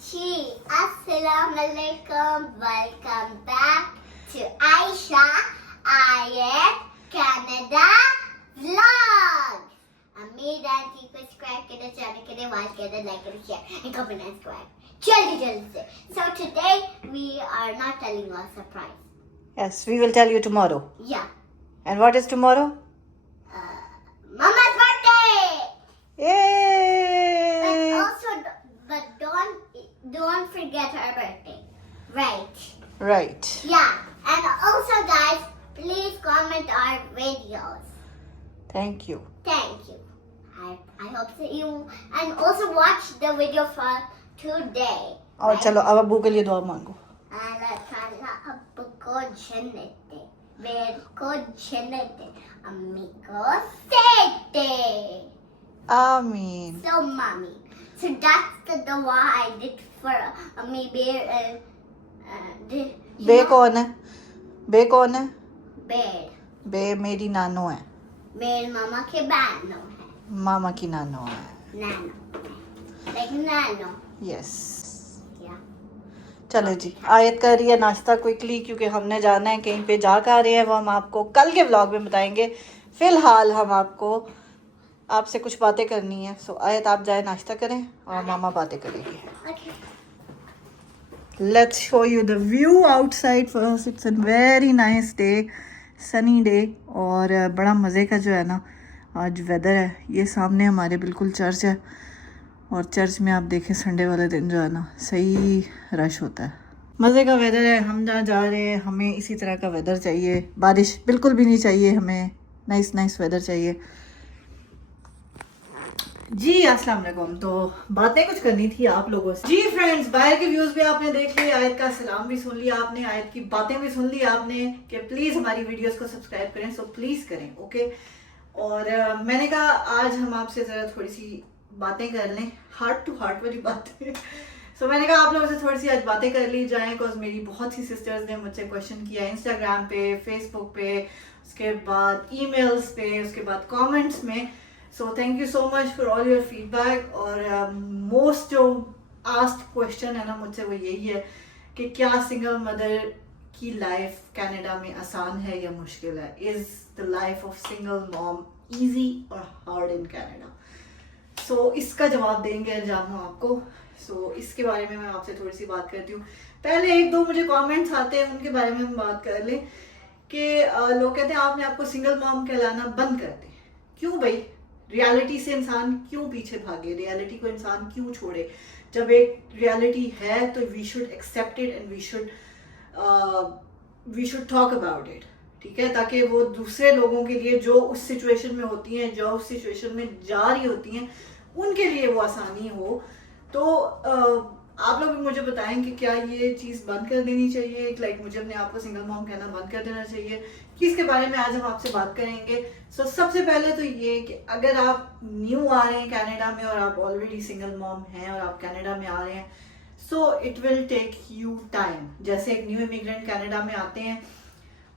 Chi, Assalamualaikum. Welcome back to Aisha Ayat Canada Vlogs. Umeed है कि subscribe करें, channel करें, watch करें, like करें, share and comment and subscribe. जल्दी से. So today we are not telling you a surprise. Yes, we will tell you tomorrow. Yeah. And what is tomorrow? Mama's birthday. Yay! But don't forget her birthday. Right. Right. Yeah. And also guys, please comment our videos. Thank you. Thank you. I hope that you and also watch the video for today. और चलो अब अब्बू के लिए दुआ मांगो. Allah Taala Abbu ko jannat de, bear ko jannat de, ammi ko sete. Ameen. So mommy, so that's the dua I did for ammi bear बे कौन है? बे कौन है? bear. बे मेरी नानो है. मेरे मामा के बहनो है. मामा की नानो है. नानो. Like nano. Yes. Yeah. चलो जी, आयत कर रही है नाश्ता क्विकली क्योंकि हमने जाना है कहीं पे. जा कर रहे हैं वो हम आपको कल के व्लॉग में बताएंगे. फिलहाल हम आपको आपसे कुछ बातें करनी है. सो आयत आप जाए नाश्ता करें और मामा बातें करेंगे. Okay. Let's show you the view outside first. It's a very nice day, sunny day और बड़ा मज़े का जो है ना आज वेदर है. ये सामने हमारे बिल्कुल चर्च है और चर्च में आप देखें संडे वाले दिन जो है ना सही रश होता है. मज़े का वेदर है. हम जहाँ जा रहे हैं हमें इसी तरह का वेदर चाहिए. बारिश बिल्कुल भी नहीं चाहिए हमें. नाइस वेदर चाहिए जी. अस्सलाम वालेकुम. तो बातें कुछ करनी थी आप लोगों से. जी फ्रेंड्स, बाहर के व्यूज भी आपने देख लिए, आयत का सलाम भी सुन लिया आपने, आयत की बातें भी सुन ली आपने कि प्लीज हमारी वीडियोस को सब्सक्राइब करें. सो प्लीज करें. ओके. और मैंने कहा आज हम आपसे जरा थोड़ी सी बातें कर लें, हार्ट टू हार्ट वाली बातें. सो मैंने कहा आप लोगों से थोड़ी सी आज बातें कर ली जाएं बिकॉज मेरी बहुत सी सिस्टर्स ने मुझसे क्वेश्चन किया इंस्टाग्राम पे, फेसबुक पे, उसके बाद ईमेल्स पे, उसके बाद कमेंट्स में. So thank you so much for all your feedback. और मोस्ट जो आस्क्ड क्वेश्चन है ना मुझसे वो यही है कि क्या सिंगल मदर की लाइफ कनाडा में आसान है या मुश्किल है. Is the life of single mom easy और हार्ड इन कनाडा. सो इसका जवाब देंगे आज हम आपको. सो इसके बारे में मैं आपसे थोड़ी सी बात करती हूँ. पहले एक दो मुझे कमेंट्स आते हैं उनके बारे में हम बात कर लें कि लोग कहते हैं आपने आपको सिंगल मॉम कहलाना बंद कर दे. क्यों भाई? रियलिटी से इंसान क्यों पीछे भागे? रियलिटी को इंसान क्यों छोड़े? जब एक रियलिटी है तो we should accept it and we should talk about it. ठीक है, ताकि वो दूसरे लोगों के लिए जो उस सिचुएशन में होती हैं, जो उस सिचुएशन में जा रही होती हैं, उनके लिए वो आसानी हो. तो आप लोग भी मुझे बताएं कि क्या ये चीज़ बंद कर देनी चाहिए, लाइक मुझे अपने आप को सिंगल मॉम कहना बंद कर देना चाहिए. किसके बारे में आज हम आपसे बात करेंगे. सो सबसे पहले तो ये कि अगर आप न्यू आ रहे हैं कनाडा में और आप ऑलरेडी सिंगल मॉम हैं और आप कनाडा में आ रहे हैं, so it will take you time. जैसे एक न्यू इमिग्रेंट कनाडा में आते हैं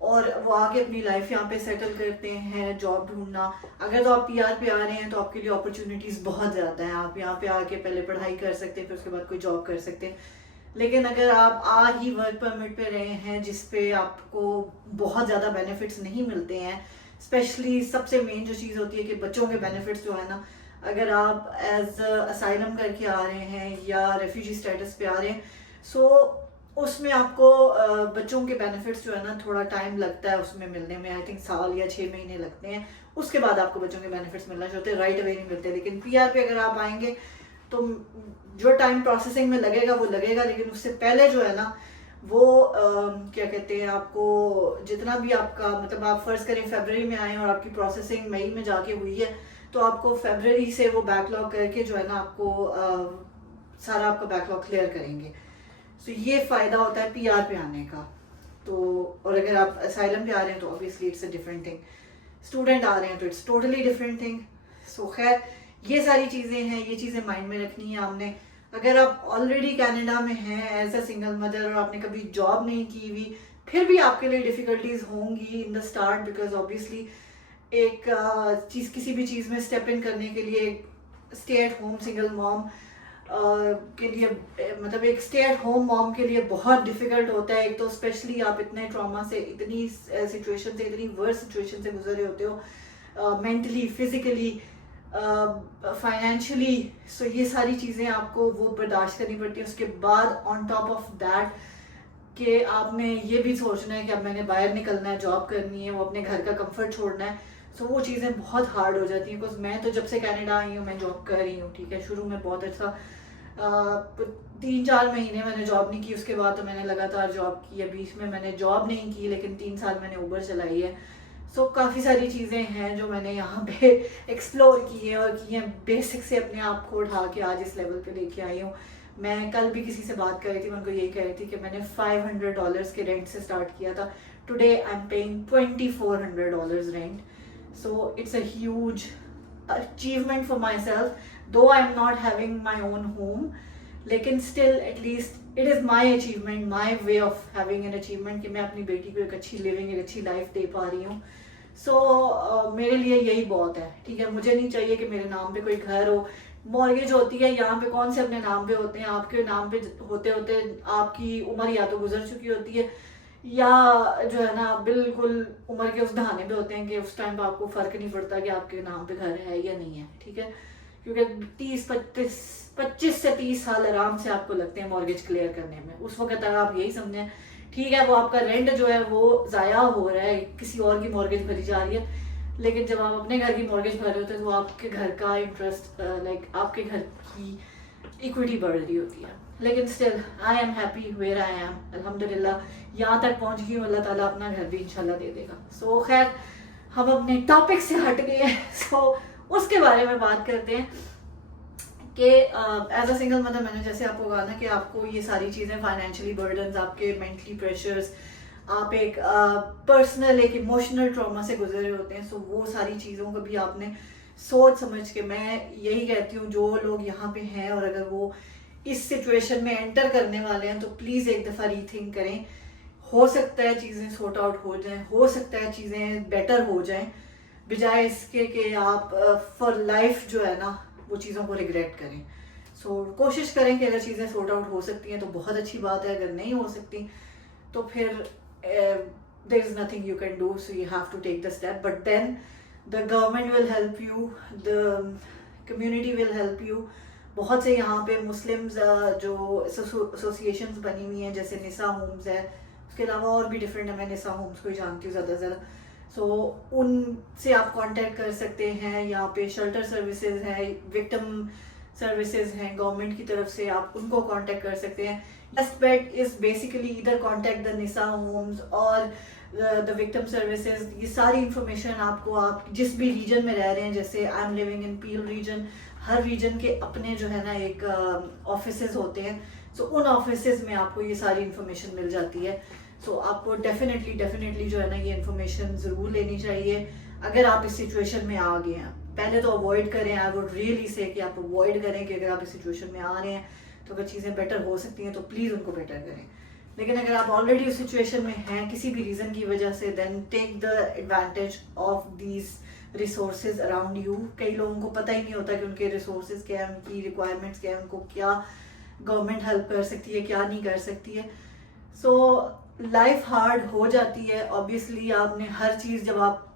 और वो आगे अपनी लाइफ यहाँ पे सेटल करते हैं, जॉब ढूंढना. अगर तो आप पीआर पे आ रहे हैं तो आपके लिए अपॉर्चुनिटीज़ बहुत ज़्यादा हैं. आप यहाँ पे आके पहले पढ़ाई कर सकते हैं, फिर उसके बाद कोई जॉब कर सकते हैं. लेकिन अगर आप आ ही वर्क परमिट पे रहे हैं जिस पे आपको बहुत ज़्यादा बेनिफिट्स नहीं मिलते हैं, स्पेशली सबसे मेन जो चीज़ होती है कि बच्चों के बेनिफिट्स जो है ना, अगर आप एज असाइलम करके आ रहे हैं या रेफ्यूजी स्टेटस पे आ रहे हैं, सो उसमें आपको बच्चों के बेनिफिट्स जो है ना थोड़ा टाइम लगता है उसमें मिलने में. आई थिंक साल या 6 महीने लगते हैं. उसके बाद आपको बच्चों के बेनिफिट्स मिलना चाहिए होते, राइट अवे नहीं मिलते. लेकिन पीआर पे अगर आप आएंगे तो जो टाइम प्रोसेसिंग में लगेगा वो लगेगा, लेकिन उससे पहले जो है ना वो क्या कहते हैं, आपको जितना भी आपका मतलब आप फर्ज करें फरवरी में आए और आपकी प्रोसेसिंग मई में जाके हुई है तो आपको फरवरी से वो बैकलॉग करके जो है ना आपको सारा आपका बैकलॉग क्लियर करेंगे. सो ये फ़ायदा होता है पीआर पे आने का. तो और अगर आप असाइलम पे आ रहे हैं तो obviously it's a different thing. Student आ रहे हैं तो it's totally different thing. So खैर ये सारी चीज़ें हैं, ये चीज़ें माइंड में रखनी है आपने. अगर आप ऑलरेडी कनाडा में हैं एज अ सिंगल मदर और आपने कभी जॉब नहीं की हुई, फिर भी आपके लिए डिफ़िकल्टीज होंगी in the start because obviously एक चीज़ किसी भी चीज़ में स्टेप इन करने के लिए stay at home single mom के लिए मतलब एक स्टे एट होम मॉम के लिए बहुत डिफिकल्ट होता है। एक तो स्पेशली आप इतने ट्रॉमा से, इतनी सिचुएशन से, इतनी वर्स सिचुएशन से गुजर रहे होते हो, मेंटली, फिजिकली, फाइनेंशियली। सो ये सारी चीज़ें आपको वो बर्दाश्त करनी पड़ती है। उसके बाद ऑन टॉप ऑफ दैट कि आपने ये भी सोचना है कि अब मैंने बाहर निकलना है, जॉब करनी है, वो अपने घर का कंफर्ट छोड़ना है। सो वो चीज़ें बहुत हार्ड हो जाती हैं। बिकॉज मैं तो जब से कनाडा आई हूँ मैं जॉब कर रही हूँ, ठीक है। शुरू में बहुत अच्छा 3-4 महीने मैंने जॉब नहीं की, उसके बाद तो मैंने लगातार जॉब की है। बीच में मैंने जॉब नहीं की लेकिन 3 साल मैंने उबर चलाई है। सो काफ़ी सारी चीज़ें हैं जो मैंने यहाँ पे एक्सप्लोर की हैं और की हैं, बेसिक से अपने आप को उठा के आज इस लेवल पे लेके आई हूँ। मैं कल भी किसी से बात कर रही थी, मैं उनको यही कह रही थी कि मैंने $500 के रेंट से स्टार्ट किया था। Today I am paying $2400 rent. So it's a huge achievement for myself, though I am not having my own home, लेकिन still at least it is my achievement, my way of having an achievement कि मैं अपनी बेटी को एक अच्छी living, एक अच्छी लाइफ दे पा रही हूँ। सो मेरे लिए यही बहुत है, ठीक है। मुझे नहीं चाहिए कि मेरे नाम पे कोई घर हो। मॉर्गेज होती है यहाँ पे, कौन से अपने नाम पे होते हैं? आपके नाम पे होते होते आपकी उम्र या तो गुजर चुकी होती है या जो है ना बिल्कुल उम्र के उस दहाने पे होते हैं कि उस टाइम पे आपको फर्क नहीं पड़ता कि आपके नाम पे घर है या नहीं है, ठीक है। क्योंकि 25 से 30 साल आराम से आपको लगते हैं मॉर्गेज क्लियर करने में। उस वक्त तक आप यही समझें, ठीक है, वो आपका रेंट जो है वो ज़ाया हो रहा है, किसी और की मॉर्गेज भरी जा रही है। लेकिन जब आप अपने घर की मॉर्गेज भर रहे होते हैं तो आपके घर का इंटरेस्ट, लाइक आपके घर की इक्विटी बढ़ रही होती है। लेकिन still I am happy where I am, अल्हम्दुलिल्लाह यहाँ तक पहुँच गई हूँ। अल्लाह ताला अपना घर भी इंशाल्लाह दे देगा। सो खैर हम अपने टॉपिक से हट गए हैं। सो उसके बारे में बात करते हैं कि एज अ सिंगल मदर, मैंने जैसे आपको कहा ना कि आपको ये सारी चीज़ें, फाइनेंशियली बर्डन्स, आपके मेंटली प्रेशर्स, आप एक पर्सनल एक इमोशनल ट्रॉमा से गुजर रहे होते हैं। सो वो सारी चीज़ों को भी आपने सोच समझ के, मैं यही कहती हूँ जो लोग यहाँ पे हैं और अगर वो इस सिचुएशन में एंटर करने वाले हैं तो प्लीज़ एक दफ़ा रीथिंक करें। हो सकता है चीज़ें सॉर्ट आउट हो जाएं, हो सकता है चीज़ें बेटर हो जाएं, बजाय इसके कि आप फॉर लाइफ जो है ना वो चीज़ों को रिग्रेट करें। सो कोशिश करें कि अगर चीज़ें सॉर्ट आउट हो सकती हैं तो बहुत अच्छी बात है, अगर नहीं हो सकती तो फिर there is nothing you can do, so you have to take the step. But then the government will help you, the community will help you. बहुत से यहाँ पे मुस्लिम्स जो एसोसिएशंस बनी हुई हैं, जैसे निसा होम्स है, उसके अलावा और भी डिफरेंट है, मैं निसा होम्स को ही जानती हूँ ज़्यादा। सो उनसे आप कांटेक्ट कर सकते हैं। यहाँ पे शेल्टर सर्विसेज है, विक्टिम सर्विसेज हैं गवर्नमेंट की तरफ से, आप उनको कांटेक्ट कर सकते हैं। Best bet is basically either contact the Nisa homes or the victim services. ये सारी इंफॉर्मेशन आपको, आप जिस भी रीजन में रह रहे हैं, जैसे I am living in Peel region, हर रीजन के अपने जो है ना एक ऑफिसेज होते हैं। सो उन ऑफिसेज में आपको ये सारी इंफॉर्मेशन मिल जाती है। सो आपको डेफिनेटली जो है ना ये इंफॉर्मेशन ज़रूर लेनी चाहिए अगर आप इस सिचुएशन में आ गए हैं। पहले तो अवॉइड करें, आई वुड रियली से कि आप अवॉइड करें कि अगर आप इस सिचुएशन में आ रहे हैं तो अगर चीज़ें बेटर हो सकती हैं तो प्लीज़ उनको बेटर करें। लेकिन अगर आप ऑलरेडी उस सिचुएशन में हैं किसी भी रीज़न की वजह से, then take the advantage of these resources around you. कई लोगों को पता ही नहीं होता कि उनके रिसोर्सेज क्या है, उनकी रिक्वायरमेंट्स क्या है, उनको क्या गवर्नमेंट हेल्प कर सकती है, क्या नहीं कर सकती है। सो लाइफ हार्ड हो जाती है ऑब्वियसली। आपने हर चीज़, जब आप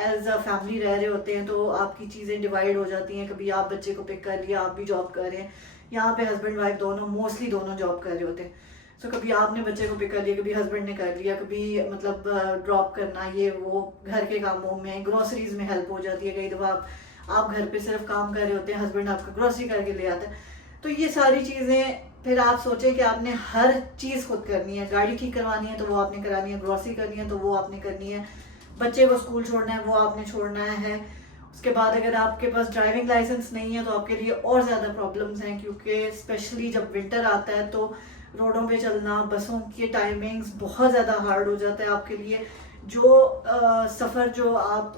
एज अ फैमिली रह रहे होते हैं तो आपकी चीज़ें डिवाइड हो जाती हैं। कभी आप बच्चे को पिक कर लिया, आप भी जॉब कर रहे हैं, यहाँ पे हस्बैंड वाइफ दोनों, मोस्टली दोनों जॉब कर रहे होते हैं। सो कभी आपने बच्चे को पिक कर लिया, कभी हस्बैंड ने कर लिया, कभी मतलब ड्रॉप करना, ये वो घर के कामों में, ग्रोसरीज में हेल्प हो जाती है। कई दफ़ा आप घर पे सिर्फ काम कर रहे होते हैं, हस्बैंड आपका ग्रोसरी करके ले आता है। तो ये सारी चीज़ें फिर आप सोचें कि आपने हर चीज़ खुद करनी है। गाड़ी ठीक करवानी है तो वो आपने करानी है, ग्रोसरी करनी है तो वो आपने करनी है, बच्चे को स्कूल छोड़ना है वो आपने छोड़ना है। उसके बाद अगर आपके पास ड्राइविंग लाइसेंस नहीं है तो आपके लिए और ज़्यादा प्रॉब्लम्स हैं, क्योंकि स्पेशली जब विंटर आता है तो रोडों पे चलना, बसों की टाइमिंग्स बहुत ज़्यादा हार्ड हो जाता है आपके लिए। जो सफ़र जो आप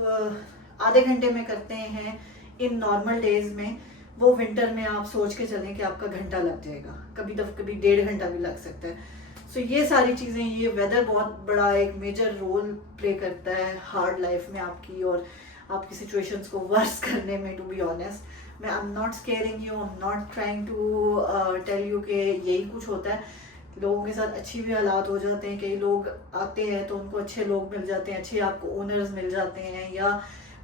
आधे घंटे में करते हैं इन नॉर्मल डेज में, वो विंटर में आप सोच के चलें कि आपका घंटा लग जाएगा, कभी 1.5 घंटा भी लग सकता है। सो ये सारी चीज़ें, ये वेदर बहुत बड़ा एक मेजर रोल प्ले करता है हार्ड लाइफ में आपकी और आपकी सिचुएशंस को वर्स करने में, टू बी ऑनेस्ट। मैं I am not scaring you, I am not trying to tell you कि यही कुछ होता है। लोगों के साथ अच्छी भी हालात हो जाते हैं, कई लोग आते हैं तो उनको अच्छे लोग मिल जाते हैं, अच्छे आपको ओनर्स मिल जाते हैं, या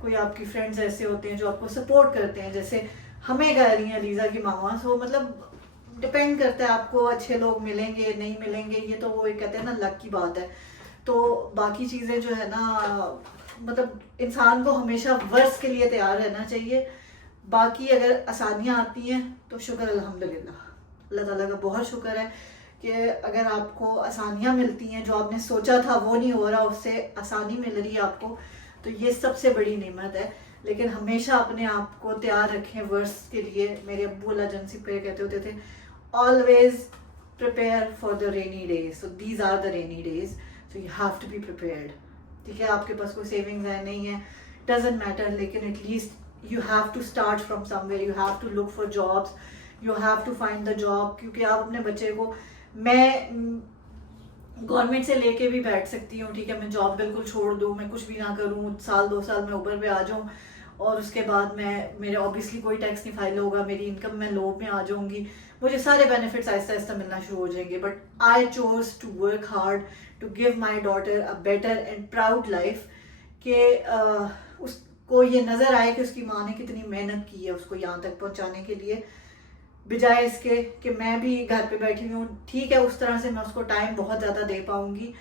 कोई आपकी फ्रेंड्स ऐसे होते हैं जो आपको सपोर्ट करते हैं, जैसे हमें कह रही हैं लीजा की मामा। सो मतलब डिपेंड करता है, आपको अच्छे लोग मिलेंगे नहीं मिलेंगे, ये तो वो कहते हैं ना लक की बात है। तो बाकी चीज़ें जो है ना, मतलब इंसान को हमेशा वर्स्ट के लिए तैयार रहना चाहिए। बाकी अगर आसानियाँ आती हैं तो शुक्र अल्हम्दुलिल्लाह, अल्लाह ताला का बहुत शुक्र है कि अगर आपको आसानियाँ मिलती हैं, जो आपने सोचा था वो नहीं हो रहा, उससे आसानी मिल रही है आपको, तो ये सबसे बड़ी नेमत है। लेकिन हमेशा अपने आप को तैयार रखें वर्स्ट के लिए। मेरे अब्बू अल्लाह जंसी पे कहते होते थे, always prepare for the rainy days, so these are the rainy days, so you have to be prepared. ठीक है, आपके पास कोई सेविंग्स है नहीं है, डजेंट मैटर, लेकिन at least you have to start from somewhere, you have to look for jobs, you have to find the job. क्योंकि आप अपने बच्चे को, मैं गवर्नमेंट से लेके भी बैठ सकती हूँ, ठीक है, मैं जॉब बिल्कुल छोड़ दूँ, मैं कुछ भी ना करूँ, साल 2 साल में ऊपर पे आ जाऊँ, और उसके बाद मैं, मेरे ऑब्वियसली कोई टैक्स नहीं फाइल होगा, मेरी इनकम मैं लो में आ जाऊँगी, मुझे सारे बेनिफिट्स आहिस्ता आहिस्ता मिलना शुरू हो जाएंगे। But I chose to work hard to give my daughter a better and proud life, कि उसको ये नज़र आए कि उसकी माँ ने कितनी मेहनत की है उसको यहाँ तक पहुँचाने के लिए, बजाय इसके कि मैं भी घर पे बैठी हूँ। ठीक है, उस तरह से मैं उसको टाइम बहुत ज़्यादा दे पाऊँगी।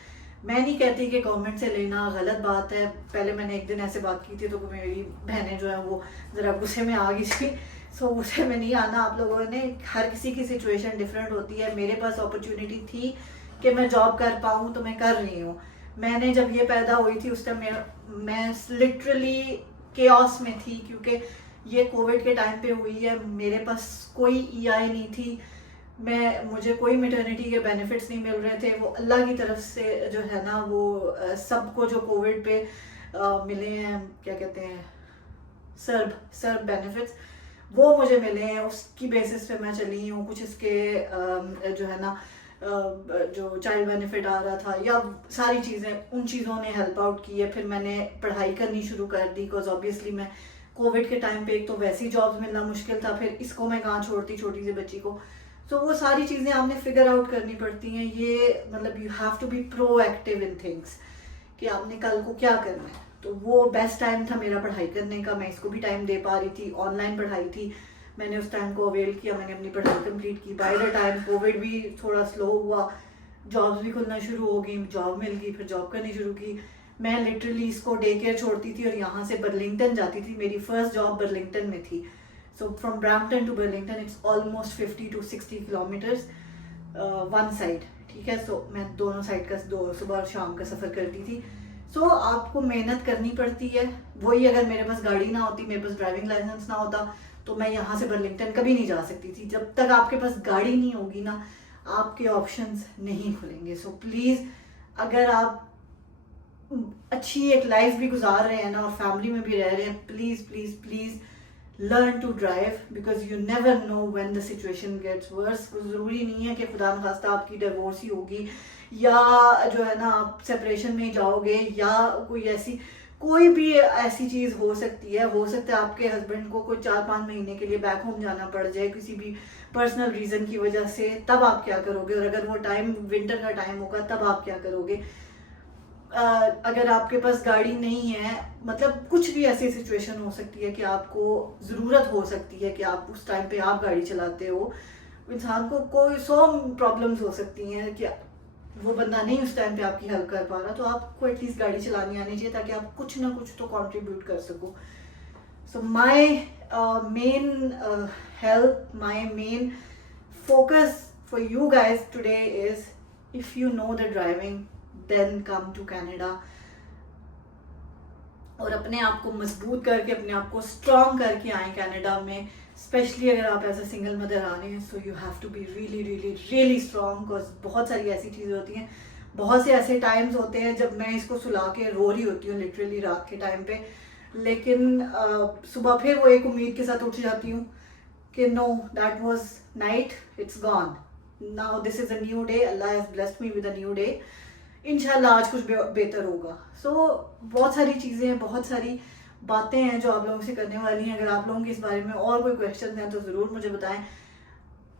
मैं नहीं कहती कि गवर्नमेंट से लेना गलत बात है। पहले मैंने एक दिन ऐसे बात की थी तो मेरी बहनें जो है वो ज़रा गुस्से में आ गई थी। सो गुस्से में नहीं आना आप लोगों ने, हर किसी की सिचुएशन डिफरेंट होती है। मेरे पास अपॉर्चुनिटी थी कि मैं जॉब कर पाऊँ तो मैं कर रही हूँ। मैंने जब ये पैदा हुई थी उस टाइम मैं लिटरली केओस में थी, क्योंकि ये कोविड के टाइम पे हुई है। मेरे पास कोई ईआई नहीं थी, मुझे कोई मैटरनिटी के बेनिफिट्स नहीं मिल रहे थे। वो अल्लाह की तरफ से जो है ना, वो सबको जो कोविड पे मिले हैं, क्या कहते हैं, सर्ब बेनिफिट्स, वो मुझे मिले हैं। उसकी बेसिस पे मैं चली हूँ। कुछ इसके जो है ना, जो चाइल्ड बेनिफिट आ रहा था या सारी चीज़ें, उन चीज़ों ने हेल्प आउट की है। फिर मैंने पढ़ाई करनी शुरू कर दी, बिकॉज ऑब्वियसली मैं कोविड के टाइम पे एक तो वैसी जॉब्स मिलना मुश्किल था, फिर इसको मैं कहाँ छोड़ती छोटी सी बच्ची को। तो वो सारी चीज़ें आपने फिगर आउट करनी पड़ती हैं। ये मतलब you have to be proactive in things, कि आपने कल को क्या करना है। तो वो बेस्ट टाइम था मेरा पढ़ाई करने का, मैं इसको भी टाइम दे पा रही थी। ऑनलाइन पढ़ाई थी, मैंने उस टाइम को अवेल किया, मैंने अपनी पढ़ाई कंप्लीट की। बाय द टाइम कोविड भी थोड़ा स्लो हुआ, जॉब्स भी खुलना शुरू हो गई, जॉब मिल गई, फिर जॉब करनी शुरू की। मैं लिटरली इसको डे केयर छोड़ती थी और यहाँ से बर्लिंगटन जाती थी। मेरी फर्स्ट जॉब बर्लिंगटन में थी। So from Brampton to Burlington it's almost 50 to 60 kilometres one side. ठीक है, सो मैं दोनों साइड का सुबह और शाम का सफ़र करती थी। सो आपको मेहनत करनी पड़ती है। वही अगर मेरे पास गाड़ी ना होती, मेरे पास ड्राइविंग लाइसेंस ना होता, तो मैं यहाँ से बर्लिंगटन कभी नहीं जा सकती थी। जब तक आपके पास गाड़ी नहीं होगी ना, आपके ऑप्शंस नहीं खुलेंगे। सो प्लीज़, अगर आप अच्छी एक लाइफ भी गुजार रहे हैं ना और फैमिली में भी रह रहे हैं, please please please learn to drive, because you never know when the situation gets worse. ज़रूरी नहीं है कि खुदा न खास्ता आपकी डिवोर्स ही होगी, या जो है ना आप सेपरेशन में जाओगे, या कोई भी ऐसी चीज़ हो सकती है। हो सकता है आपके हस्बैंड को कोई 4-5 महीने के लिए बैक होम जाना पड़ जाए किसी भी पर्सनल रीज़न की वजह से, तब आप क्या करोगे? और अगर वो टाइम विंटर का टाइम होगा तब आप क्या करोगे? अगर आपके पास गाड़ी नहीं है, मतलब कुछ भी ऐसी सिचुएशन हो सकती है कि आपको ज़रूरत हो सकती है कि आप उस टाइम पे आप गाड़ी चलाते हो। इंसान को कोई 100 प्रॉब्लम्स हो सकती हैं कि वो बंदा नहीं उस टाइम पे आपकी हेल्प कर पा रहा, तो आपको एटलीस्ट गाड़ी चलानी आनी चाहिए ताकि आप कुछ ना कुछ तो कंट्रीब्यूट कर सको। So my main help, my main focus for you guys today is, if you know the driving, then come to Canada. और अपने आप को मजबूत करके, अपने आप को स्ट्रॉन्ग करके आए कनाडा में, स्पेशली अगर आप एज अ सिंगल मदर आ रहे हैं. So you have to be really really really strong, because बहुत सारी ऐसी चीज़ें होती हैं, बहुत से ऐसे टाइम्स होते हैं जब मैं इसको सुला के रो रही होती हूँ लिटरली रात के टाइम पे, लेकिन सुबह फिर वो एक उम्मीद के साथ उठ जाती हूँ कि no, that was night, it's gone, now this is a new day, Allah has blessed me with a new day, इंशाल्लाह आज कुछ बेहतर होगा. सो बहुत सारी चीज़ें, बहुत सारी बातें हैं जो आप लोगों से करने वाली हैं। अगर आप लोगों के इस बारे में और कोई क्वेश्चन हैं तो ज़रूर मुझे बताएं।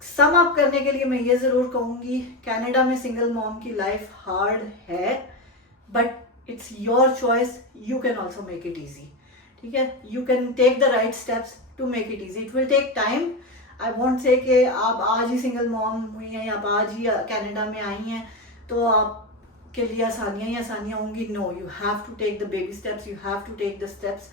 सम अप करने के लिए मैं ये ज़रूर कहूँगी, कनाडा में सिंगल मॉम की लाइफ हार्ड है, but it's your choice, you can also make it easy. ठीक है, you can take the right steps to make it easy. It will take time. I want say कि आप आज ही single mom हुई हैं या आप आज ही कनाडा में आई हैं तो आपके लिए आसानियाँ ही आसानियाँ होंगी। No, you have to take the baby steps, you have to take the steps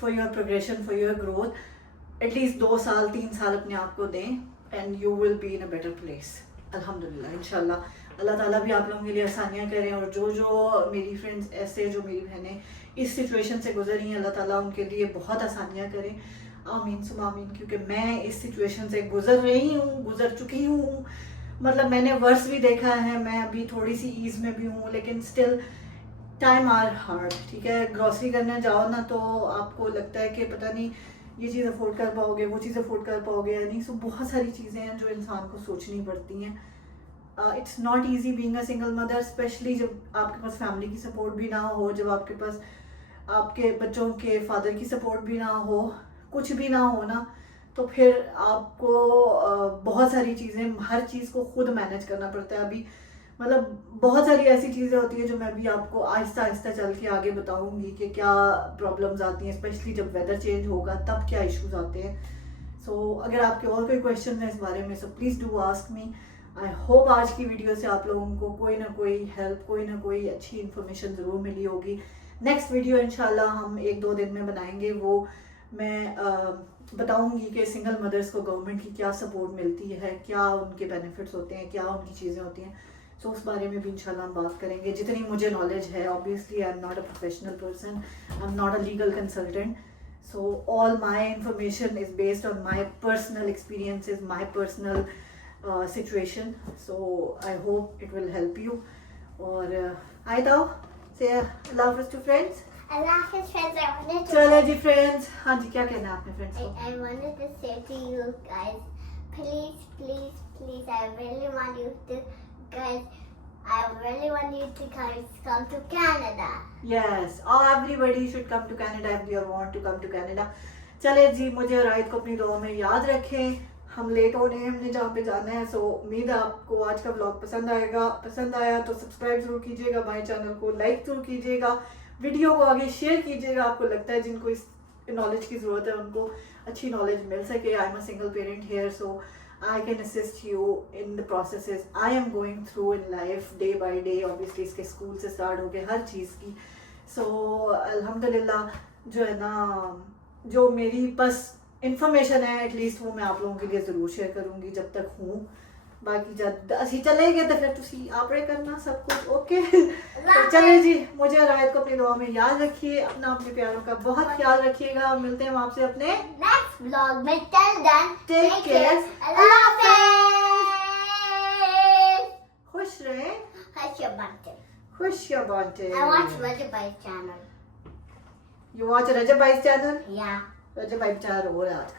for your progression, for your growth. At least 2 साल 3 साल अपने आप को दें and you will be in a better place. अल्हम्दुलिल्लाह, इंशाल्लाह अल्लाह ताला भी आप लोगों के लिए आसानियाँ करें। और जो मेरी फ्रेंड्स ऐसे, जो मेरी बहनें इस सिचुएशन से गुजर रही हैं, अल्लाह ताला उनके लिए बहुत आसानियाँ करें। आमीन सुमा आमीन। क्योंकि मैं इस सिचुएशन से गुजर रही हूँ, गुजर चुकी हूँ। मतलब मैंने वर्स भी देखा है, मैं अभी थोड़ी सी ईज में भी हूँ, लेकिन स्टिल टाइम आर हार्ड। ठीक है, ग्रॉसरी करने जाओ ना तो आपको लगता है कि पता नहीं ये चीज़ अफोर्ड कर पाओगे, वो चीज़ अफोर्ड कर पाओगे या नहीं। सो बहुत सारी चीज़ें हैं जो इंसान को सोचनी पड़ती हैं। It's not easy being a single mother, specially जब आपके पास फैमिली की सपोर्ट भी ना हो, जब आपके पास आपके बच्चों के फादर की सपोर्ट भी ना हो, कुछ भी ना हो ना, तो फिर आपको बहुत सारी चीज़ें, हर चीज़ को खुद मैनेज करना पड़ता है। अभी मतलब बहुत सारी ऐसी चीज़ें होती हैं जो मैं भी आपको आहिस्ता आहिस्ता चल के आगे बताऊंगी कि क्या प्रॉब्लम्स आती हैं, स्पेशली जब वेदर चेंज होगा तब क्या इश्यूज आते हैं। सो अगर आपके और कोई क्वेश्चन हैं इस बारे में, so please do ask me. I hope आज की वीडियो से आप लोगों को कोई ना कोई हेल्प, कोई ना कोई अच्छी इन्फॉर्मेशन ज़रूर मिली होगी। नेक्स्ट वीडियो इंशाल्लाह हम 1-2 दिन में बनाएंगे। वो मैं बताऊंगी कि सिंगल मदर्स को गवर्नमेंट की क्या सपोर्ट मिलती है, क्या उनके बेनिफिट्स होते हैं, क्या उनकी चीज़ें होती हैं। सो उस बारे में भी इंशाल्लाह हम बात करेंगे जितनी मुझे नॉलेज है। Obviously I am not a professional person, I am not a legal consultant, so all my information is based on my personal experiences, my personal situation. So I hope it will help you. और I though say अल्लाह हाफ़िज़ to friends. Allah Hafiz friends, I wanted to चलो जी friends, हाँ जी क्या कहना है आपने friends को? I wanted to say to you guys, please, please, please, I really want you to come to Canada. Yes, everybody should come to Canada if you want to come to Canada. चले जी, मुझे और आयत को अपनी दुआ में याद रखें। हम लेट हो रहे हैं, हमने जहाँ पे जाना है। सो उम्मीद है आपको आज का व्लॉग पसंद आएगा। पसंद आया तो सब्सक्राइब जरूर कीजिएगा, हमारे चैनल को लाइक जरूर कीजिएगा, वीडियो को आगे शेयर कीजिएगा। आपको लगता है जिनको इस नॉलेज की ज़रूरत है उनको अच्छी नॉलेज मिल सके। I am a single parent here, so I can assist you in the processes I am going through in life day by day. Obviously इसके स्कूल से स्टार्ट हो गए हर चीज़ की। सो अल्हम्दुलिल्लाह जो है ना, जो मेरी बस इंफॉर्मेशन है एटलीस्ट वो मैं आप लोगों के लिए ज़रूर शेयर करूँगी जब तक हूँ। बाकी जब असी चले गए तो फिर तुसी आपरे करना सब कुछ। ओके तो चले जी, मुझे और आयत को अपनी दुआ में याद रखिए। अपना अपने प्यारों का बहुत ख्याल रखिएगा। मिलते हैं हम आपसे अपने नेक्स्ट व्लॉग में। टिल देन टेक केयर, अल्लाह हाफिज़। खुश रहे, Hush your bunting. I watch खुश Rajab Bhai's channel. You watch Rajab Bhai's channel? Yeah. रजब भाई बेचारा रो रहा है आज।